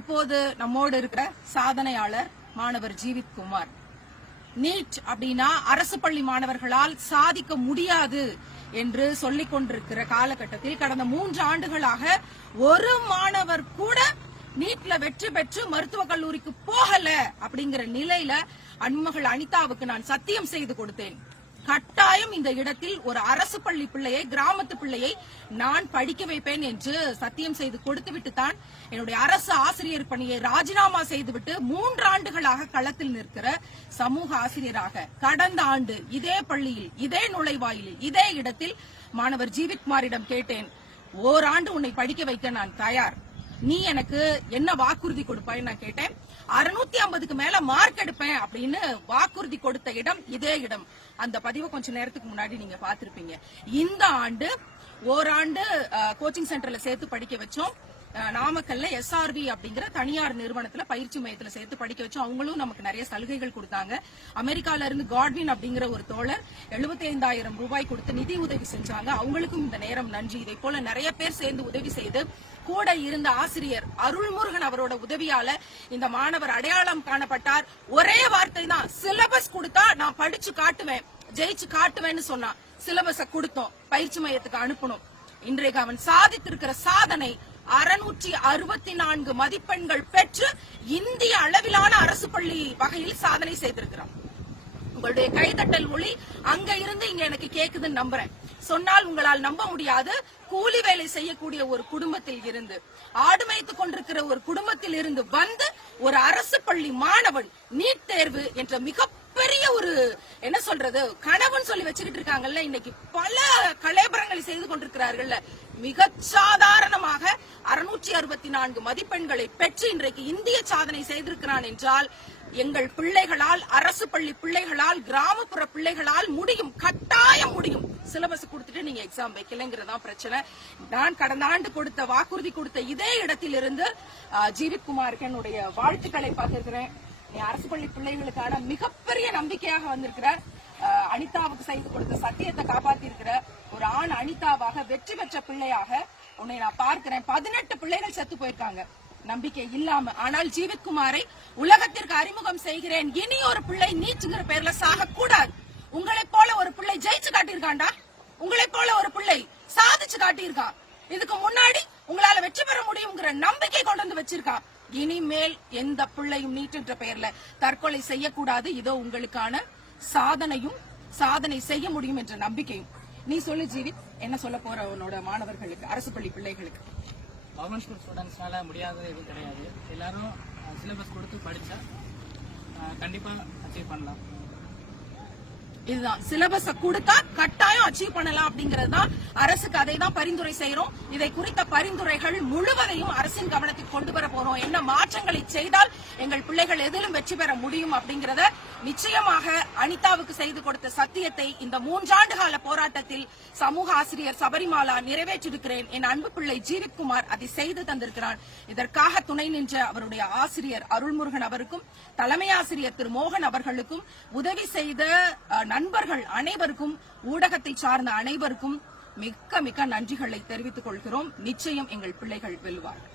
இப்போது நம்மோடு இருக்கிற சாதனையாளர் மாணவர் ஜீவித் குமார். நீட் அப்படின்னா அரசு பள்ளி மாணவர்களால் சாதிக்க முடியாது என்று சொல்லிக் கொண்டிருக்கிற காலகட்டத்தில் கடந்த 3 ஆண்டுகளாக ஒரு மாணவர் கூட நீட்ல வெற்றி பெற்று மருத்துவக் கல்லூரிக்கு போகல அப்படிங்கிற நிலையில அன்மகள் அனிதாவுக்கு நான் சத்தியம் செய்து கொடுத்தேன். கட்டாயம் இந்த இடத்தில் ஒரு அரசு பள்ளி பிள்ளையை, கிராமத்து பிள்ளையை நான் படிக்க வைப்பேன் என்று சத்தியம் செய்து கொடுத்துவிட்டு தான் என்னுடைய அரசு ஆசிரியர் பணியை ராஜினாமா செய்துவிட்டு 3 ஆண்டுகளாக களத்தில் நிற்கிற சமூக ஆசிரியராக கடந்த ஆண்டு இதே பள்ளியில், இதே நுழைவாயிலில், இதே இடத்தில் மாணவர் ஜீவித் குமாரிடம் கேட்டேன், ஓராண்டு உன்னை படிக்க வைக்க நான் தயார், நீ எனக்கு என்ன வாக்குறுதி கொடுப்பாய் நான் கேட்டேன். 650க்கு மேல மார்க் எடுப்பேன் அப்படின்னு வாக்குறுதி கொடுத்த இடம் இதே இடம். அந்த பதிவை கொஞ்ச நேரத்துக்கு முன்னாடி நீங்க பாத்திருப்பீங்க. இந்த ஆண்டு ஓராண்டு கோச்சிங் சென்டர்ல சேர்த்து படிக்க வச்சோம். நாமக்கல்ல SRV அப்படிங்கிற தனியார் நிறுவனத்துல பயிற்சி மையத்துல சேர்த்து படிக்க வச்சோம். அவங்களும் நமக்கு நிறைய சலுகைகள் கொடுத்தாங்க. அமெரிக்கால இருந்து காட்வின் அப்படிங்கிற ஒரு தோழர் 75,000 ரூபாய் கொடுத்து நிதி உதவி செஞ்சாங்க. அவங்களுக்கும் இந்த நேரம் நன்றி. இதை போல நிறைய பேர் சேர்ந்து உதவி செய்து கூட இருந்த ஆசிரியர் அருள்முருகன் அவரோட உதவியால இந்த மாணவர் அடையாளம் காணப்பட்டார். ஒரே வார்த்தை தான், சிலபஸ் கொடுத்தா நான் படிச்சு காட்டுவேன், ஜெயிச்சு காட்டுவேன்னு சொன்னா சிலபஸ கொடுத்தோம், பயிற்சி மையத்துக்கு அனுப்பணும். இன்றைக்கு அவன் சாதித்திருக்கிற சாதனை 664 மதிப்பெண்கள் பெற்று இந்திய அளவிலான அரசு பள்ளி வகையில் சாதனை செய்திருக்கிறான். உங்களுடைய கைதட்டல் ஒளி அங்க இருந்து இங்க எனக்கு கேக்குதுன்னு நம்புறேன். சொன்னால் உங்களால் நம்ப முடியாது. கூலி வேலை செய்யக்கூடிய ஒரு குடும்பத்தில் இருந்து, ஆடு மேய்த்துக் கொண்டிருக்கிற ஒரு குடும்பத்தில் இருந்து வந்து ஒரு அரசு பள்ளி மாணவன் நீட் தேர்வு என்ற மிகப்பெரிய ஒரு என்ன சொல்றது கனவுன்னு சொல்லி வச்சுக்கிட்டு இருக்காங்கல்ல, இன்னைக்கு பல கலேபரங்களை செய்து கொண்டிருக்கிறார்கள். மிக சாதாரணமாக 664 மதிப்பெண்களை பெற்று இன்றைக்கு இந்திய சாதனை செய்திருக்கிறான் என்றால் எங்கள் பிள்ளைகளால், அரசு பள்ளி பிள்ளைகளால், கிராமப்புற பிள்ளைகளால் முடியும், கட்டாயம் முடியும். சிலபஸ் கொடுத்துட்டு நீங்க எக்ஸாம் வைக்கலங்கிறதா பிரச்சனை. நான் கடந்த ஆண்டு கொடுத்த வாக்குறுதி கொடுத்த இதே இடத்தில் இருந்து ஜீவித் குமாருக்கு என்னுடைய வாழ்த்துக்களை பார்த்திருக்கிறேன். அரசு பள்ளி பிள்ளைகளுக்கான மிகப்பெரிய நம்பிக்கையாக வந்திருக்கிற அனிதாவுக்கு செய்து கொடுத்த சத்தியத்தை காப்பாத்தி இருக்கிற ஒரு ஆண் அனிதாவாக, வெற்றி பெற்ற பிள்ளையாக உன்னை நான் பார்க்கிறேன். 18 பிள்ளைகள் செத்து போயிருக்காங்க நம்பிக்கை இல்லாம. ஆனால் ஜீவித் குமாரை உலகத்திற்கு அறிமுகம் செய்கிறேன். இனி ஒரு பிள்ளை நீட்டுங்கிற பேர்ல சாக கூடாது. உங்களை போல ஒரு பிள்ளை ஜெயிச்சு காட்டியிருக்காண்டா, உங்களை போல ஒரு பிள்ளை சாதிச்சு காட்டியிருக்கான். இதுக்கு முன்னாடி உங்களால வெற்றி பெற முடியுங்கிற நம்பிக்கை கொண்டு வந்து வச்சிருக்கான். இனிமேல் எந்த பிள்ளையும் நீட்டுன்ற பெயர்ல தற்கொலை செய்யக்கூடாது. இதோ உங்களுக்கான சாதனையும், சாதனை செய்ய முடியும் என்ற நம்பிக்கையும். நீ சொல்லு ஜீவித், என்ன சொல்ல போற உன்னோட மாணவர்களுக்கு, அரசு பள்ளி பிள்ளைகளுக்கு? கவர்மெண்ட் ஸ்கூல் ஸ்டூடெண்ட்ஸ்னால முடியாதது எதுவும் கிடையாது. எல்லாரும் சிலபஸ் கொடுத்து படிச்சா கண்டிப்பா அச்சீவ் பண்ணலாம். இதுதான், சிலபஸ கொடுத்தா கட்டாயம் அச்சீவ் பண்ணலாம் அப்படிங்கறதுதான் அரசுக்கு. அதை தான் பரிந்துரை செய்யறோம். இதை குறித்த பரிந்துரைகள் முழுவதையும் அரசின் கவனத்துக்கு கொண்டு வர போறோம். என்ன மாற்றங்களை செய்தால் எங்கள் பிள்ளைகள் எதிலும் வெற்றி பெற முடியும் அப்படிங்கறத நிச்சயமாக அனிதாவுக்கு செய்து கொடுத்த சத்தியத்தை இந்த 3 ஆண்டு கால போராட்டத்தில் சமூக ஆசிரியர் சபரிமாலா நிறைவேற்றிருக்கிறேன். என் அன்பு பிள்ளை ஜீவித் குமார் அதை செய்து தந்திருக்கிறான். இதற்காக துணை நின்ற அவருடைய ஆசிரியர் அருள்முருகன் அவருக்கும், தலைமை ஆசிரியர் திரு மோகன் அவர்களுக்கும், உதவி செய்த நண்பர்கள் அனைவருக்கும், ஊடகத்தை சார்ந்த அனைவருக்கும் மிக்க மிக்க நன்றிகளை தெரிவித்துக் கொள்கிறோம். நிச்சயம் எங்கள் பிள்ளைகள் வெல்வார்கள்.